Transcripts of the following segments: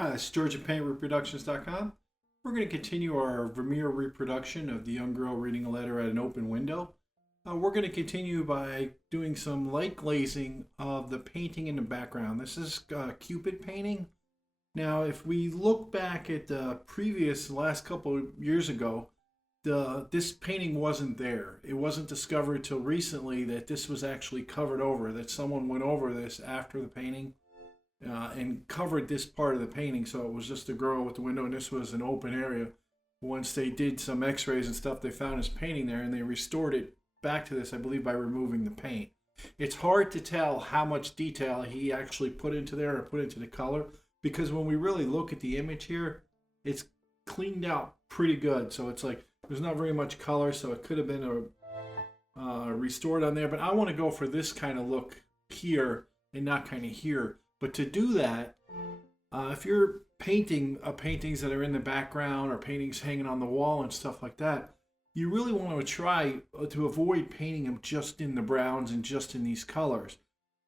Hi, this is George at PaintReproductions.com. We're going to continue our Vermeer reproduction of the young girl reading a letter at an open window. We're going to continue by doing some light glazing of the painting in the background. This is Cupid painting. Now, if we look back at the previous last couple of years ago, this painting wasn't there. It wasn't discovered till recently that this was actually covered over, that someone went over this after the painting and covered this part of the painting, so it was just a girl with the window, and this was an open area. Once they did some x-rays and stuff, they found his painting there, and they restored it back to this, I believe, by removing the paint. It's hard to tell how much detail he actually put into there or put into the color, because when we really look at the image here, it's cleaned out pretty good. So it's like there's not very much color, so it could have been restored on there. But I want to go for this kind of look here and not kind of here. But to do that, if you're painting paintings that are in the background or paintings hanging on the wall and stuff like that, you really want to try to avoid painting them just in the browns and just in these colors.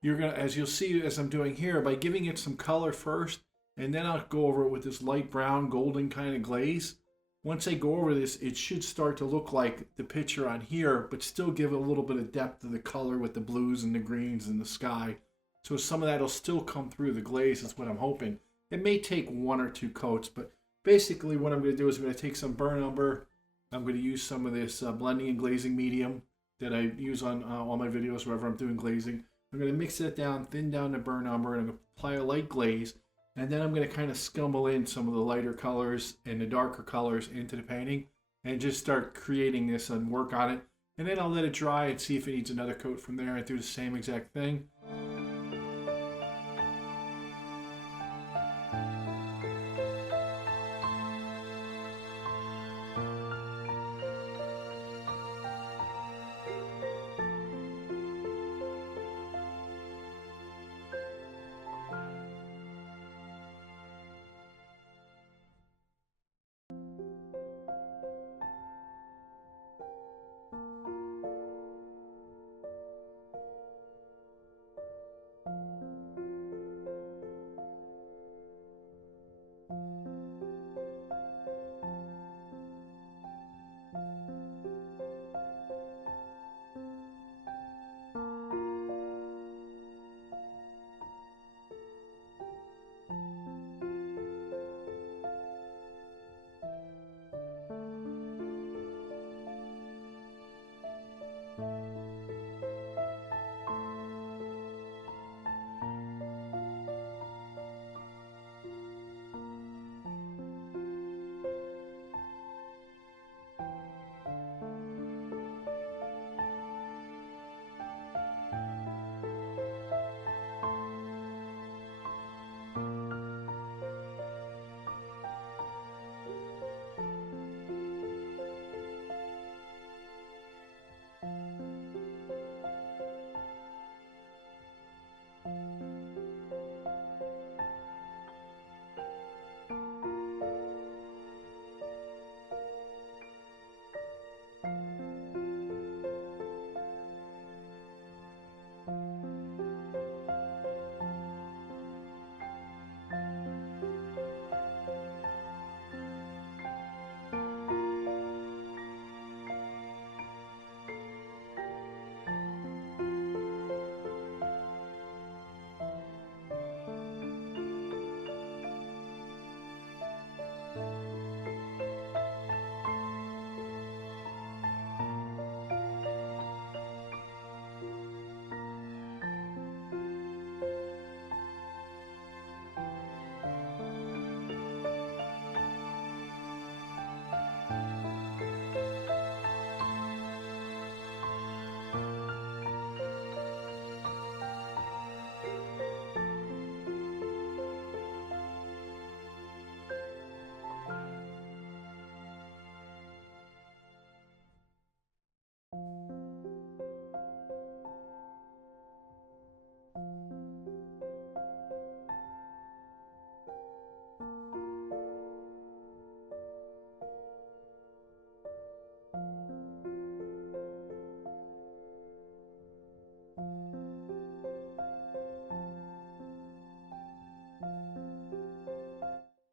You're gonna, as you'll see as I'm doing here, by giving it some color first, and then I'll go over it with this light brown, golden kind of glaze. Once I go over this, it should start to look like the picture on here, but still give it a little bit of depth to the color with the blues and the greens and the sky. So some of that will still come through the glaze, is what I'm hoping. It may take one or two coats, but basically what I'm going to do is I'm going to take some burnt umber. I'm going to use some of this blending and glazing medium that I use on all my videos wherever I'm doing glazing. I'm going to mix it down, thin down the burnt umber, and I'm going to apply a light glaze. And then I'm going to kind of scumble in some of the lighter colors and the darker colors into the painting and just start creating this and work on it. And then I'll let it dry and see if it needs another coat from there and do the same exact thing.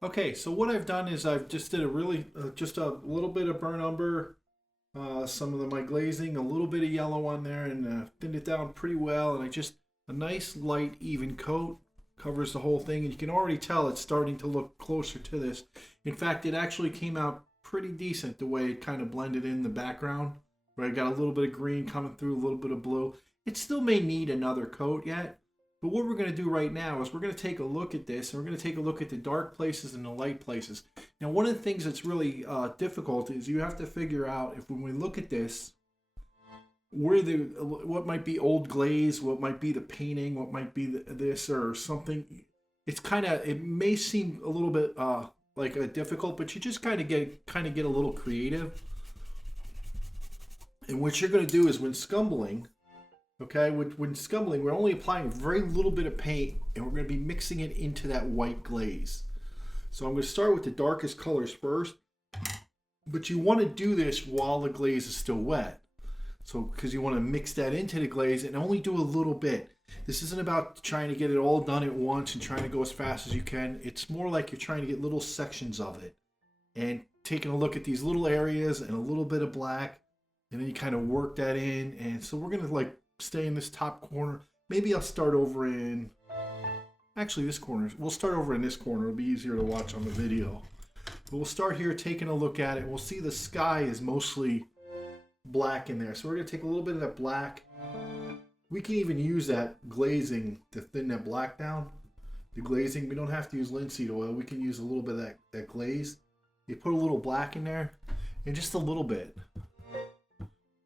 Okay, so what I've done is I've just did a really, just a little bit of burnt umber, some of my glazing, a little bit of yellow on there, and thinned it down pretty well. And I just, a nice light even coat covers the whole thing. And you can already tell it's starting to look closer to this. In fact, it actually came out pretty decent the way it kind of blended in the background, where I got a little bit of green coming through, a little bit of blue. It still may need another coat yet. But what we're going to do right now is we're going to take a look at this, and we're going to take a look at the dark places and the light places. Now, one of the things that's really difficult is you have to figure out, if when we look at this, what might be old glaze, what might be the painting, what might be this or something. It's it may seem a little bit difficult, but you just kind of get a little creative. And what you're going to do is when scumbling. Okay, when scumbling, we're only applying a very little bit of paint, and we're going to be mixing it into that white glaze. So I'm going to start with the darkest colors first, but you want to do this while the glaze is still wet. So, because you want to mix that into the glaze and only do a little bit. This isn't about trying to get it all done at once and trying to go as fast as you can. It's more like you're trying to get little sections of it and taking a look at these little areas and a little bit of black, and then you kind of work that in. And so we're going to stay in this top corner. Maybe I'll start over in, actually this corner, we'll start over in this corner. It'll be easier to watch on the video. But we'll start here taking a look at it. We'll see the sky is mostly black in there. So we're going to take a little bit of that black. We can even use that glazing to thin that black down. The glazing, we don't have to use linseed oil. We can use a little bit of that glaze. You put a little black in there, and just a little bit.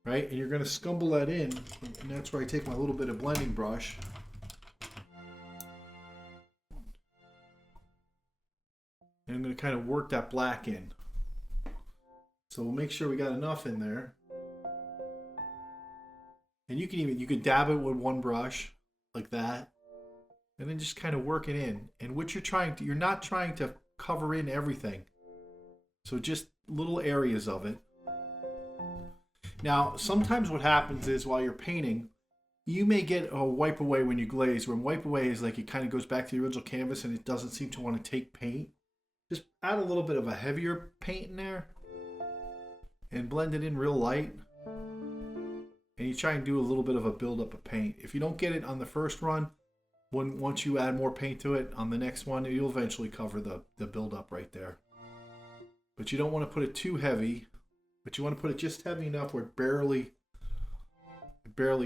Right, and you're going to scumble that in, and that's where I take my little bit of blending brush. And I'm going to kind of work that black in. So we'll make sure we got enough in there. And you can dab it with one brush, like that. And then just kind of work it in. And what you're not trying to cover in everything. So just little areas of it. Now, sometimes what happens is while you're painting, you may get a wipe away when you glaze. When wipe away is like it kind of goes back to the original canvas and it doesn't seem to want to take paint. Just add a little bit of a heavier paint in there and blend it in real light. And you try and do a little bit of a buildup of paint. If you don't get it on the first run, once you add more paint to it on the next one, you'll eventually cover the buildup right there. But you don't want to put it too heavy. But you want to put it just heavy enough where it barely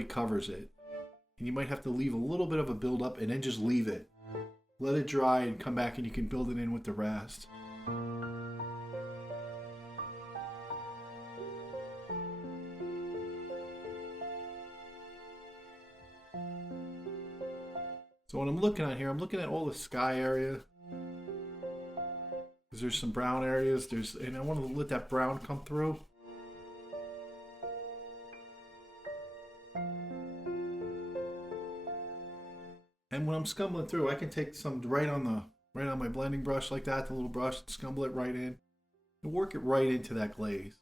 covers it. And you might have to leave a little bit of a buildup and then just leave it. Let it dry and come back and you can build it in with the rest. So what I'm looking at here, I'm looking at all the sky area. Because there's some brown areas, and I want to let that brown come through. And when I'm scumbling through, I can take some right on my blending brush like that, the little brush, and scumble it right in, and work it right into that glaze.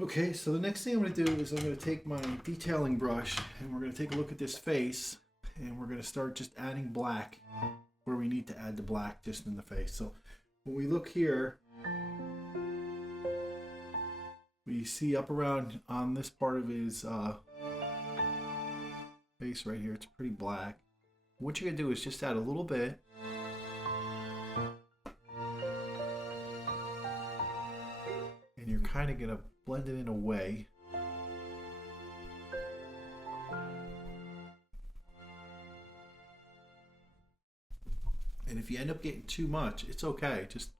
Okay, so the next thing I'm going to do is I'm going to take my detailing brush and we're going to take a look at this face and we're going to start just adding black where we need to add the black just in the face. So when we look here, we see up around on this part of his face right here, it's pretty black. What you're going to do is just add a little bit. And you're kind of going to blend it in a way. And if you end up getting too much, it's okay. Just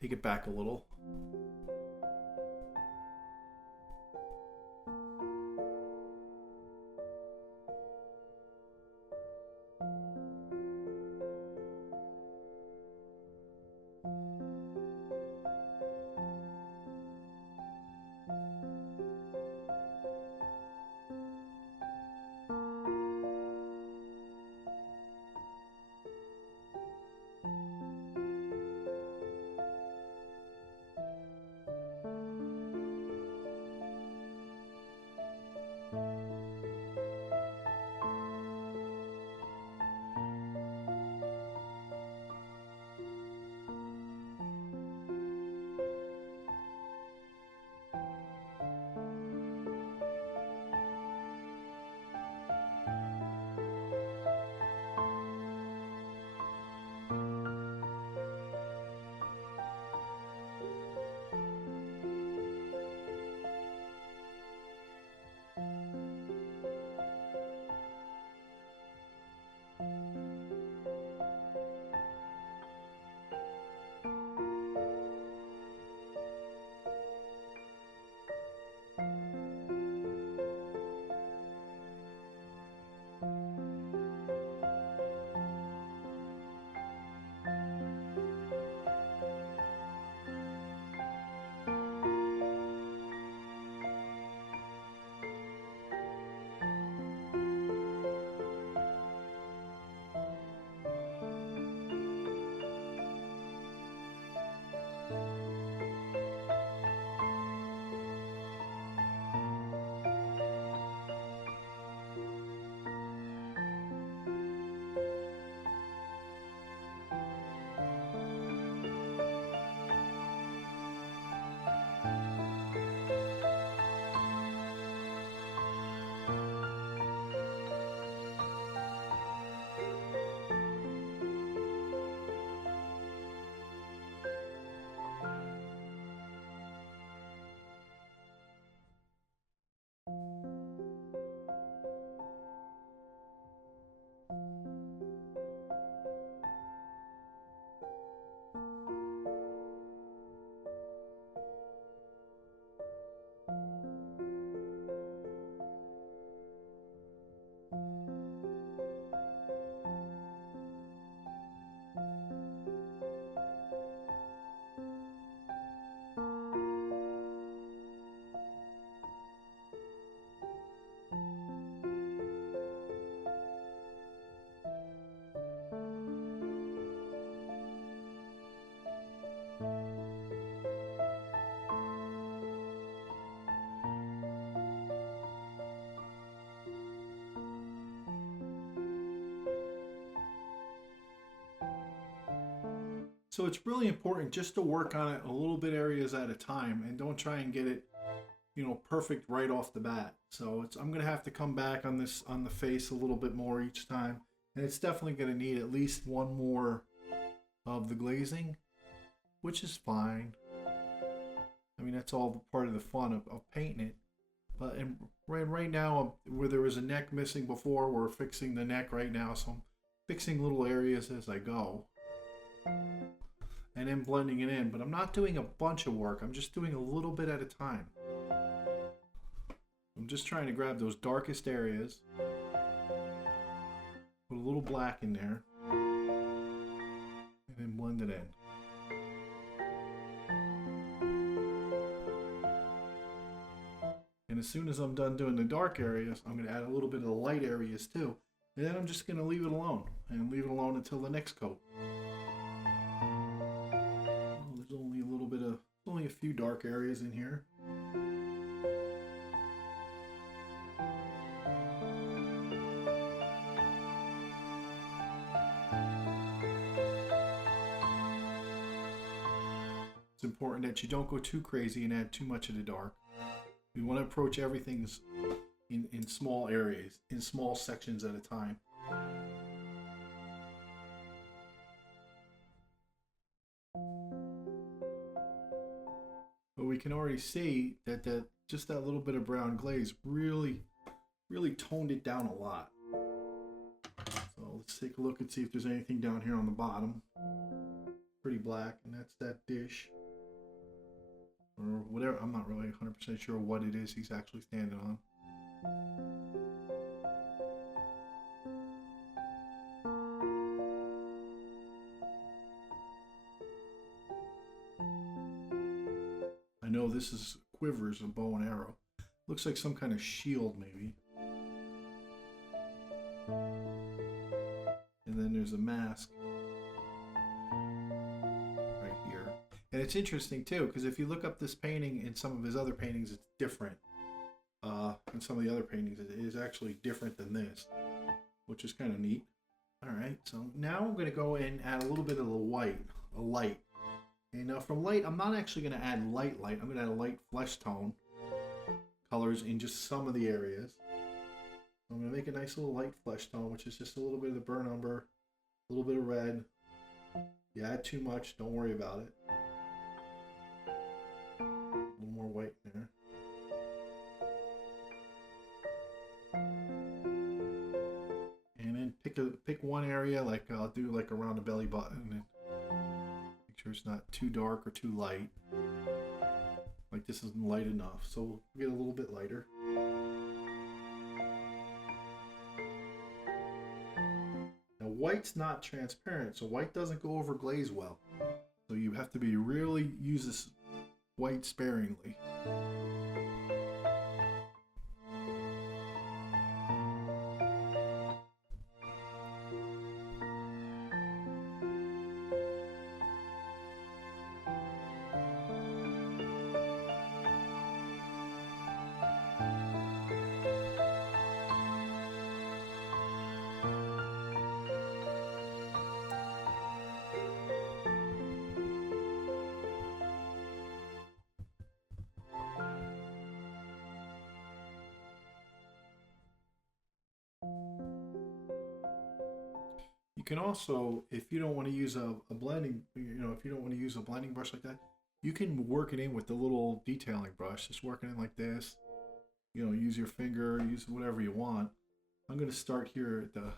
take it back a little. So it's really important just to work on it a little bit areas at a time and don't try and get it, perfect right off the bat. So I'm going to have to come back on the face a little bit more each time. And it's definitely going to need at least one more of the glazing, which is fine. I mean, that's all part of the fun of painting it. But right now, where there was a neck missing before, we're fixing the neck right now. So I'm fixing little areas as I go. And then blending it in. But I'm not doing a bunch of work. I'm just doing a little bit at a time. I'm just trying to grab those darkest areas. Put a little black in there. And then blend it in. And as soon as I'm done doing the dark areas, I'm going to add a little bit of the light areas too. And then I'm just going to leave it alone. And leave it alone until the next coat. Well, there's only a little bit of, only a few dark areas in here. It's important that you don't go too crazy and add too much of the dark. We want to approach everything in small areas, in small sections at a time. But we can already see that just that little bit of brown glaze really toned it down a lot. So let's take a look and see if there's anything down here on the bottom. Pretty black, and that's that dish. Or whatever, I'm not really 100% sure what it is he's actually standing on. I know this is quivers, a bow and arrow. Looks like some kind of shield maybe. And then there's a mask. And it's interesting too, because if you look up this painting in some of his other paintings, it's different. In some of the other paintings, it is actually different than this, which is kind of neat. All right, so now I'm going to go and add a little bit of the light. And now from light, I'm not actually going to add light. I'm going to add a light flesh tone colors in just some of the areas. I'm going to make a nice little light flesh tone, which is just a little bit of the burnt umber, a little bit of red. If you add too much, don't worry about it. A little more white in there. And then pick one area, like I'll do like around the belly button, and make sure it's not too dark or too light. Like this isn't light enough, so we'll get a little bit lighter. Now white's not transparent, so white doesn't go over glaze well. So you have to be really use this white sparingly. You can also, if you don't want to use a blending, if you don't want to use a blending brush like that, you can work it in with the little detailing brush. Just work it in like this. Use your finger, use whatever you want. I'm going to start here I'm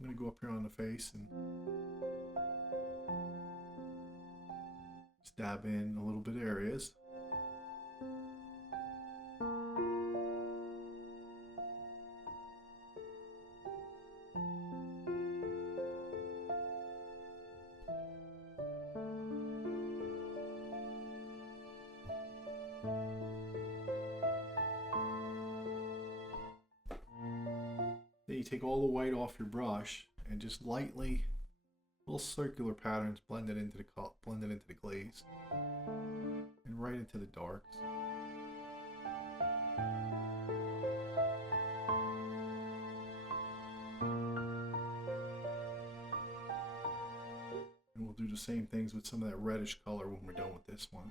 going to go up here on the face and just dab in a little bit of areas. Then you take all the white off your brush and just lightly, little circular patterns, blend it into the glaze, and right into the darks. And we'll do the same things with some of that reddish color when we're done with this one.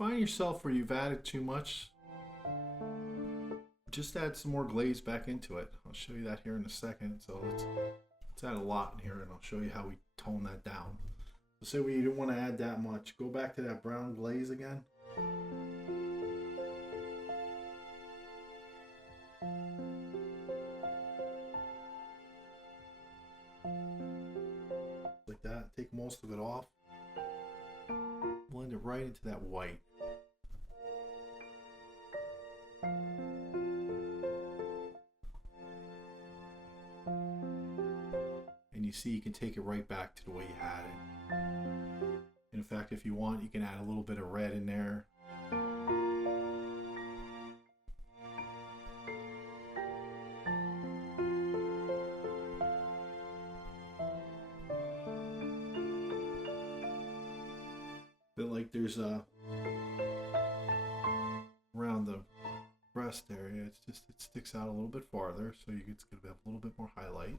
find yourself where you've added too much, just add some more glaze back into it. I'll show you that here in a second. So let's add a lot in here, and I'll show you how we tone that down. So say we didn't want to add that much. Go back to that brown glaze again. Like that. Take most of it off. Blend it right into that white. And you see you can take it right back to the way you had it. And in fact, if you want, you can add a little bit of red in there. But like there's around the breast area, it's just, it sticks out a little bit farther, so it's going to have a little bit more highlight.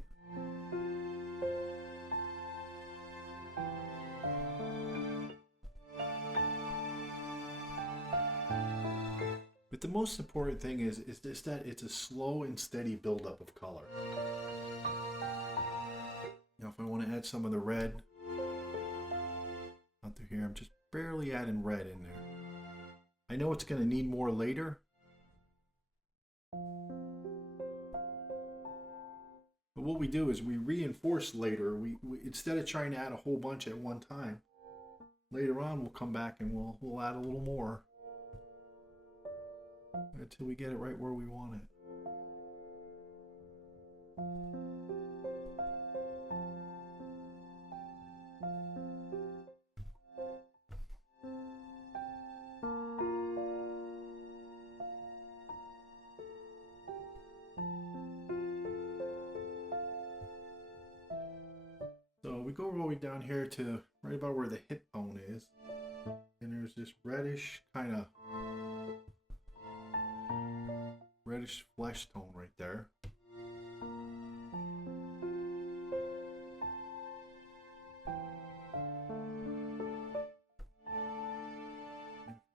But the most important thing is just that it's a slow and steady buildup of color. Now if I want to add some of the red out through here, I'm just barely adding red in there. I know it's going to need more later. But what we do is we reinforce later. We instead of trying to add a whole bunch at one time, later on we'll come back and we'll add a little more until we get it right where we want it. So we go all the way down here to right about where the hip bone is, and there's this reddish kind of reddish flesh tone right there.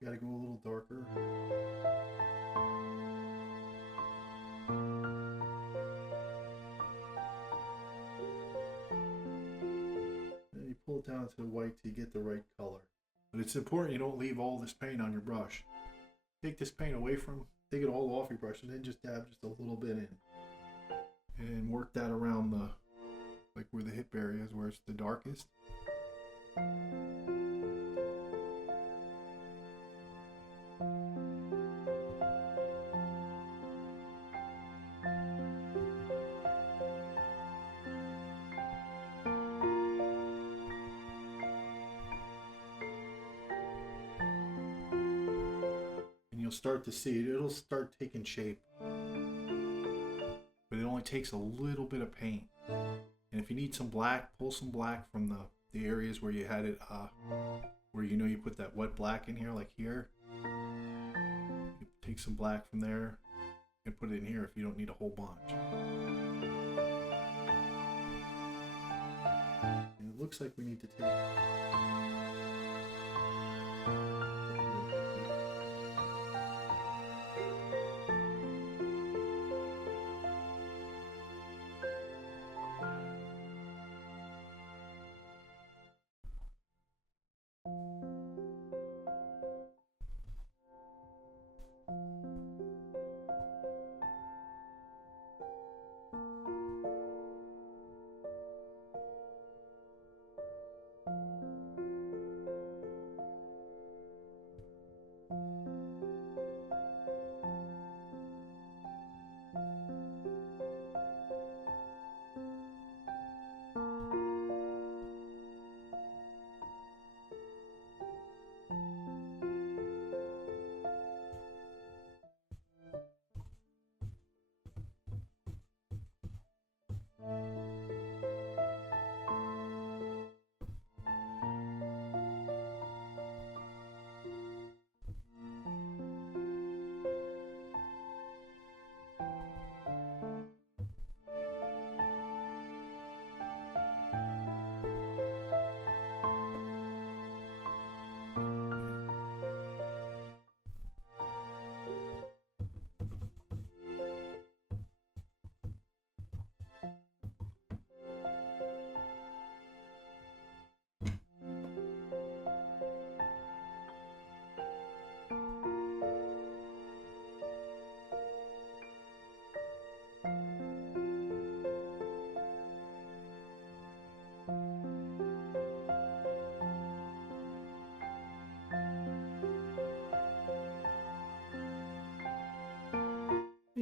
You gotta go a little darker. And you pull it down to the white to get the right color. But it's important you don't leave all this paint on your brush. Take this paint away from, take it all off your brush, and then just dab just a little bit in. And work that around the, like where the hip area is, where it's the darkest. You'll start to see it. It'll start taking shape. But it only takes a little bit of paint. And if you need some black, pull some black from the areas where you had it, where you know you put that wet black in here, like here. You take some black from there and put it in here if you don't need a whole bunch. And it looks like we need to take...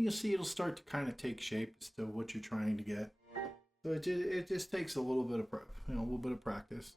you'll see it'll start to kind of take shape as to what you're trying to get. So it just takes a little bit of a little bit of practice.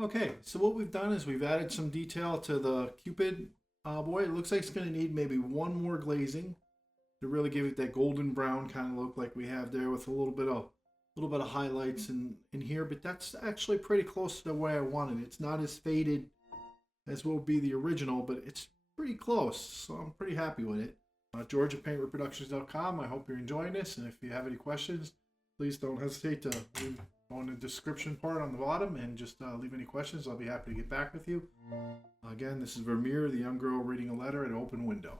Okay, so what we've done is we've added some detail to the Cupid boy. It looks like it's going to need maybe one more glazing to really give it that golden brown kind of look like we have there, with a little bit of highlights in here. But that's actually pretty close to the way I wanted it. It's not as faded as will be the original, but it's pretty close, so I'm pretty happy with it. GeorgiaPaintReproductions.com. I hope you're enjoying this, and if you have any questions, please don't hesitate to leave on the description part on the bottom and just leave any questions. I'll be happy to get back with you. Again, this is Vermeer, the young girl reading a letter at an open window.